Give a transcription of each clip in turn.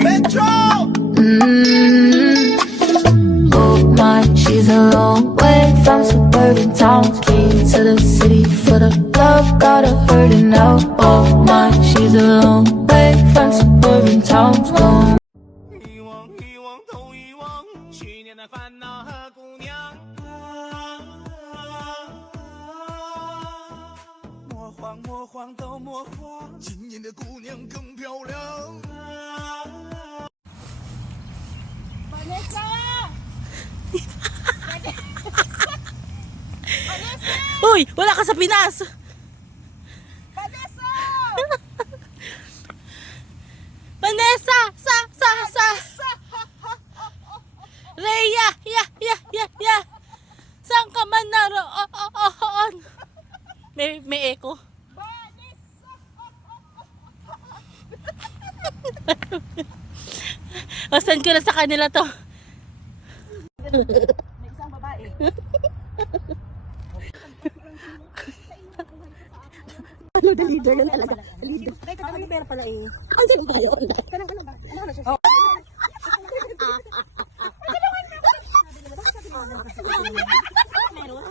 Metro! Oh my, she's a long way from suburban towns. Key to the city for the love, got her hurting now. Oh my, she's a long way from suburban towns. Gone. 遗忘，遗忘都遗忘，去年的烦恼和姑娘。魔幻，魔幻都魔幻，今年的姑娘更漂亮。Uy, wala ka sa Pinas. Vanessa, sa. Rhea, ya. Saan ka man naroon? May echo. O, send ko na sa kanila to. May isang babae. Ano, the leader lang talaga. The leader. Ay, kadang pera pala eh. Ang sino ba yun? Kanang ano ba? Ano na siya? Meron?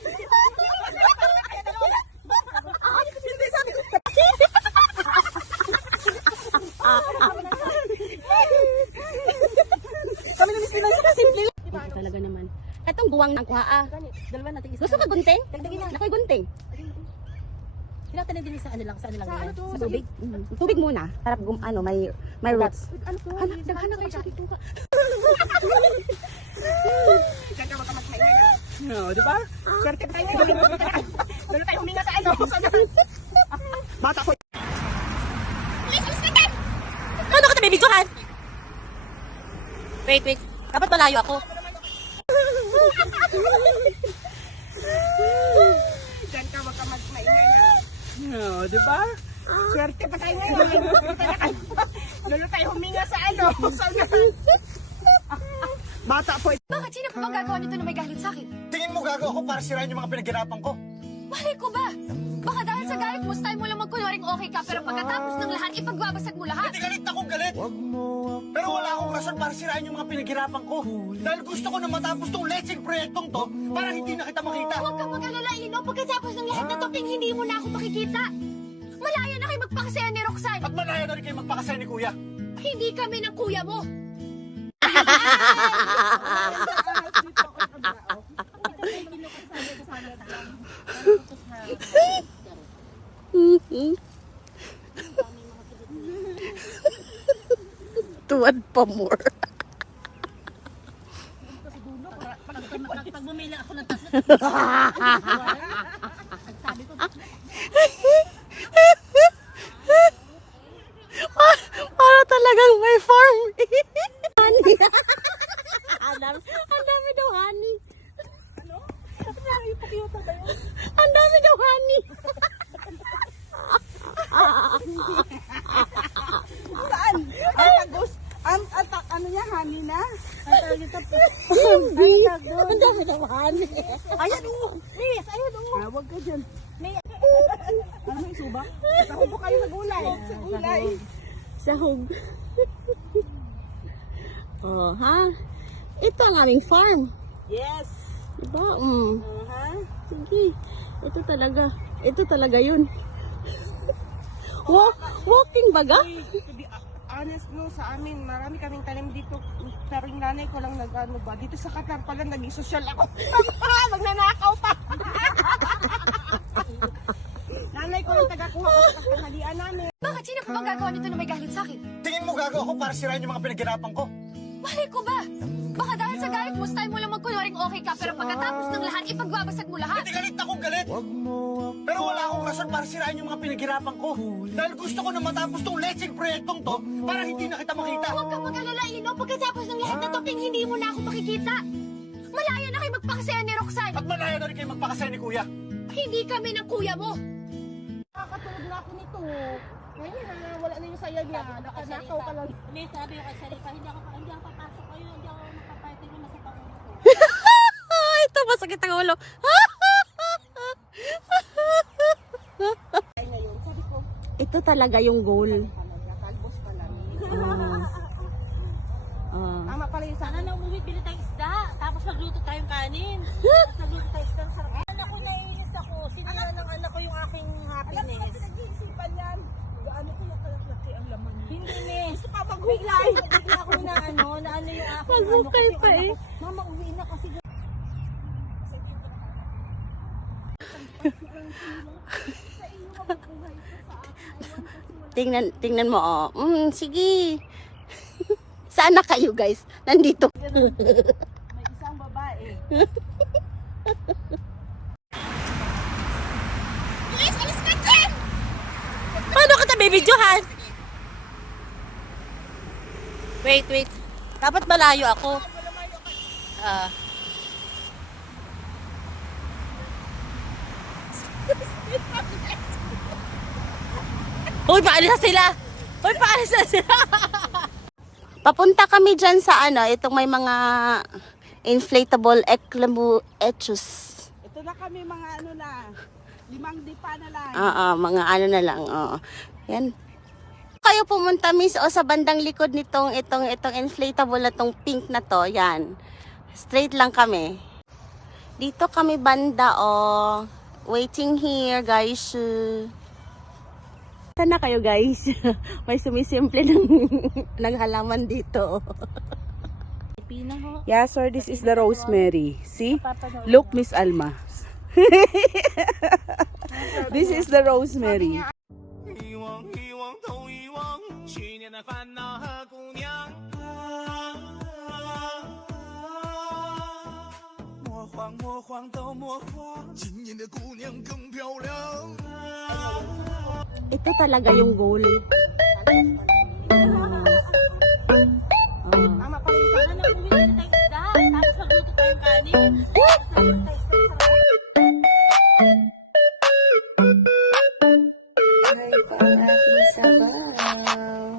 Kami na miskin lang simple. Ito talaga naman. Itong buwang ng kuha. Dalawa natin isa. Gusto ka gunting? Dagdagin na. Nakoy gunting. Sila tayo din sa ano lang, sa ano lang. Sa ano to? Sa tubig. Tubig muna. Para may roots. Ano to? Daghan ka siya dito ka. Kaya baka mas maingat. No, di ba? Swerte tayo. Dalo tayo huminga sa ano. Bata ko. Paano ka tabi videohan? Wait. Dapat malayo ako. Diyan ka baka mas maingat. No, di ba? Swerte pa tayo ngayon. Dalo tayo huminga sa ano. Sa Bata po. Bakit? Sino pa bang gagawa nito na may galit sa akin? Tingin mo gago ako para sirain yung mga pinaghirapan ko? Malay ko ba? Baka dahil sa galit mo, style mo lang magkunwaring okay ka, pero pagkatapos ng lahat, ipagbabasag mo lahat. Hindi galit akong galit. Pero wala akong rason para sirain yung mga pinaghirapan ko. Dahil gusto ko na matapos tong lecheng proyektong to para hindi na kita makita. Huwag kang mag-alala, Ino. Pagkatapos ng lahat na to, hindi mo na ako makikita. Malaya na kayo magpakasaya ni Roxanne. At malaya na rin kayo magpakasaya ni Kuya. Hindi kami ng kuya mo. Tuwad pa more. Pag bumili ako ng tatlo. Sabi ko. Para talagang may farm. Honey. Ang dami daw honey. Ano? Ay, pakiyota ba yun? Ang dami daw honey. Saan? Ang tagos. Ano niya, honey na? Ang tawag ito. Hindi. Ang dami daw honey. Ayan o. Miss, ayan o. Huwag ka dyan. Ano may suba? Nakupo kayo sa gulay. Sa gulay. Sahog. Oh, ha? Ito ang aming farm. Yes. Diba? Ha? Sige. Ito talaga yun. Walking baga? To be honest no, sa amin, marami kaming tanim dito. Pero yung nanay ko lang nag-ano ba? Dito sa Qatar pala, naging social ako. Magnanakaw pa. Nanay ko lang tagakuha ko sa tanghalian namin. Bakit? Sino pa bang gagawa nito na may galit sa akin? Tingin mo gago ako para sirain yung mga pinaghirapan ko? Malay ko ba? Baka dahil sa galit mo, style mo lang magkunwaring okay ka, pero pagkatapos ng lahat, ipagbabasag mo lahat. Hindi galit akong galit. Pero wala akong rason para sirain yung mga pinaghirapan ko. Dahil gusto ko na matapos tong lecheng proyektong to para hindi na kita makita. Huwag kang mag-alala, Ino. Pagkatapos ng lahat na to, hindi mo na ako makikita. Malaya na kayo magpakasaya ni Roxanne. At malaya na rin kayo magpakasaya ni Kuya. Hindi kami ng kuya mo. Nakakatulog na ako nito. Ngayon na, wala na yung saya niya. Nakanakaw ka lang. Hindi, sabi ko kay Sharifa, hindi ako papasok kayo, hindi ako makapayag yung masakit ang ulo ko. Ito, masakit ang ulo. Ay, ngayon, sabi ko, Ito talaga yung goal. talaga, kalbos pala. bibili tayong isda. Tapos magluto tayong kanin. Tapos magluto tayong isda. Sarap. Anak ko, naiinis ako. Sinira ng anak ko yung aking happiness. Pinag-iisipan yan. Gaano ko yung kalaki ang laman niya. Hindi, miss. Gusto pa Bigla ako na ano yung aking Maghukay kasi pa yung anak eh. ko, Mama, uwi na kasi. Tingnan mo, oh. Sige. Saan na kayo, guys? Nandito. may isang babae. Paano kita bibidyohan? Wait. Dapat malayo ako. Uy, paalis na sila! Uy, paalis na sila! Papunta kami dyan sa itong may mga inflatable eclambus. Ito na kami mga ano na. 5 dipa na lang. Mga na lang. Yan. Kayo pumunta miss sa bandang likod nitong itong inflatable na tong pink na to. Yan. Straight lang kami. Dito kami banda waiting here guys. Saan na kayo guys? May sumisimple ng halaman dito. Yeah, sir, this is the rosemary. See? Look, Miss Alma. This is the rosemary. 遗忘遗忘都遗忘，去年的烦恼和姑娘。魔幻魔幻都魔幻，今年的姑娘更漂亮。 Ito talaga yung goal. Tama pa rin sa Anak ko, bibili tayong isda. Tapos magluto tayong kanin. Tapos magluto tayong isda. Sarap. Ay, parang ating sabaw.